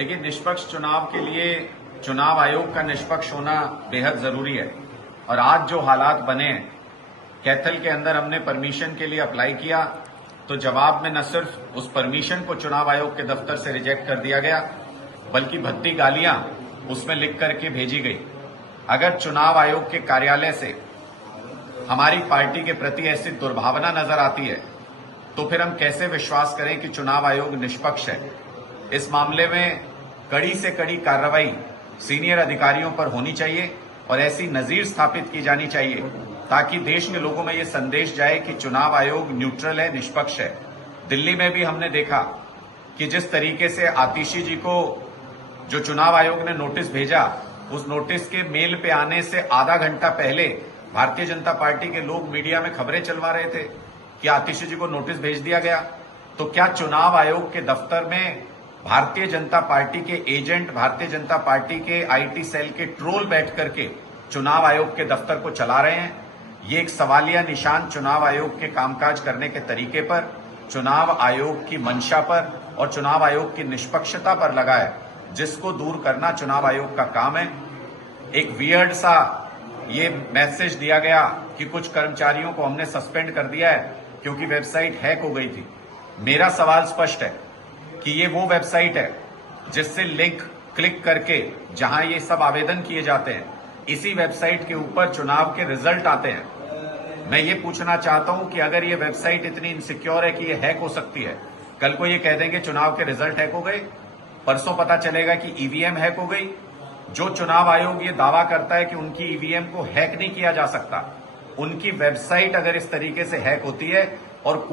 देखिए, निष्पक्ष चुनाव के लिए चुनाव आयोग का निष्पक्ष होना बेहद जरूरी है। और आज जो हालात बने हैं, कैथल के अंदर हमने परमिशन के लिए अप्लाई किया तो जवाब में न सिर्फ उस परमिशन को चुनाव आयोग के दफ्तर से रिजेक्ट कर दिया गया, बल्कि भद्दी गालियां उसमें लिख करके भेजी गई। अगर चुनाव आयोग के कार्यालय से हमारी पार्टी के प्रति ऐसी दुर्भावना नजर आती है तो फिर हम कैसे विश्वास करें कि चुनाव आयोग निष्पक्ष है। इस मामले में कड़ी से कड़ी कार्रवाई सीनियर अधिकारियों पर होनी चाहिए और ऐसी नजीर स्थापित की जानी चाहिए ताकि देश के लोगों में ये संदेश जाए कि चुनाव आयोग न्यूट्रल है, निष्पक्ष है। दिल्ली में भी हमने देखा कि जिस तरीके से आतिशी जी को जो चुनाव आयोग ने नोटिस भेजा, उस नोटिस के मेल पे आने से आधा घंटा पहले भारतीय जनता पार्टी के लोग मीडिया में खबरें चलवा रहे थे कि आतिशी जी को नोटिस भेज दिया गया। तो क्या चुनाव आयोग के दफ्तर में भारतीय जनता पार्टी के एजेंट, भारतीय जनता पार्टी के आईटी सेल के ट्रोल बैठ करके चुनाव आयोग के दफ्तर को चला रहे हैं? ये एक सवालिया निशान चुनाव आयोग के कामकाज करने के तरीके पर, चुनाव आयोग की मंशा पर और चुनाव आयोग की निष्पक्षता पर लगा है, जिसको दूर करना चुनाव आयोग का काम है। एक वियर्ड सा ये मैसेज दिया गया कि कुछ कर्मचारियों को हमने सस्पेंड कर दिया है क्योंकि वेबसाइट हैक हो गई थी। मेरा सवाल स्पष्ट है कि ये वो वेबसाइट है जिससे लिंक क्लिक करके जहां ये सब आवेदन किए जाते हैं, इसी वेबसाइट के ऊपर चुनाव के रिजल्ट आते हैं। मैं ये पूछना चाहता हूं कि अगर ये वेबसाइट इतनी इनसिक्योर है कि ये हैक हो सकती है, कल को ये कह देंगे चुनाव के रिजल्ट हैक हो गए, परसों पता चलेगा कि ईवीएम हैक हो गई। जो चुनाव आयोग ये दावा करता है कि उनकी ईवीएम को हैक नहीं किया जा सकता, उनकी वेबसाइट अगर इस तरीके से हैक होती है और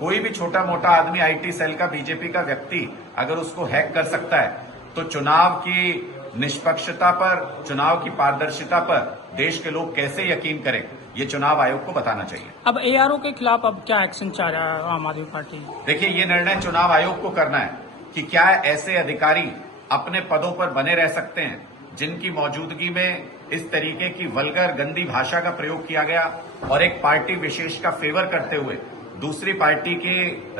कोई भी छोटा मोटा आदमी आईटी सेल का, बीजेपी का व्यक्ति अगर उसको हैक कर सकता है, तो चुनाव की निष्पक्षता पर, चुनाव की पारदर्शिता पर देश के लोग कैसे यकीन करें? ये चुनाव आयोग को बताना चाहिए। अब एआरओ के खिलाफ अब क्या एक्शन चाह रहा है आम आदमी पार्टी? देखिए, ये निर्णय चुनाव आयोग को करना है कि क्या ऐसे अधिकारी अपने पदों पर बने रह सकते हैं जिनकी मौजूदगी में इस तरीके की वल्गर, गंदी भाषा का प्रयोग किया गया और एक पार्टी विशेष का फेवर करते हुए दूसरी पार्टी के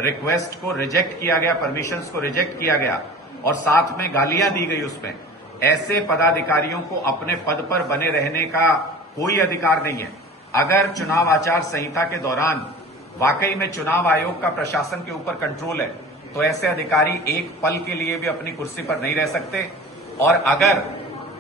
रिक्वेस्ट को रिजेक्ट किया गया, परमिशंस को रिजेक्ट किया गया और साथ में गालियां दी गई उसमें। ऐसे पदाधिकारियों को अपने पद पर बने रहने का कोई अधिकार नहीं है। अगर चुनाव आचार संहिता के दौरान वाकई में चुनाव आयोग का प्रशासन के ऊपर कंट्रोल है तो ऐसे अधिकारी एक पल के लिए भी अपनी कुर्सी पर नहीं रह सकते। और अगर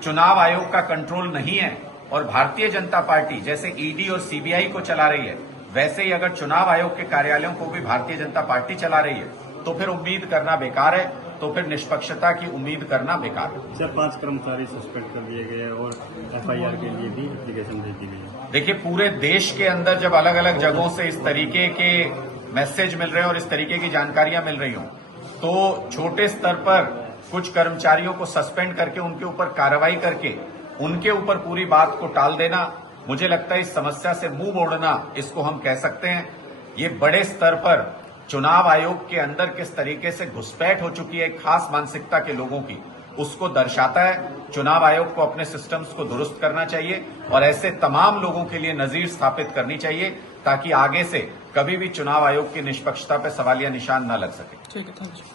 चुनाव आयोग का कंट्रोल नहीं है और भारतीय जनता पार्टी जैसे ईडी और सीबीआई को चला रही है, वैसे ही अगर चुनाव आयोग के कार्यालयों को भी भारतीय जनता पार्टी चला रही है तो फिर उम्मीद करना बेकार है, तो फिर निष्पक्षता की उम्मीद करना बेकार है। सर, 5 कर्मचारी सस्पेंड कर दिए गए और एफआईआर के लिए भी एप्लीकेशन दे दी गई है। देखिए, पूरे देश के अंदर जब अलग अलग जगहों से इस तरीके के मैसेज मिल रहे हैं और इस तरीके की जानकारियां मिल रही हों, तो छोटे स्तर पर कुछ कर्मचारियों को सस्पेंड करके उनके ऊपर कार्रवाई करके उनके ऊपर पूरी बात को टाल देना, मुझे लगता है इस समस्या से मुंह मोड़ना, इसको हम कह सकते हैं। ये बड़े स्तर पर चुनाव आयोग के अंदर किस तरीके से घुसपैठ हो चुकी है एक खास मानसिकता के लोगों की, उसको दर्शाता है। चुनाव आयोग को अपने सिस्टम्स को दुरुस्त करना चाहिए और ऐसे तमाम लोगों के लिए नजीर स्थापित करनी चाहिए ताकि आगे से कभी भी चुनाव आयोग की निष्पक्षता पर सवालिया निशान न लग सके। ठीक है, थैंक यू।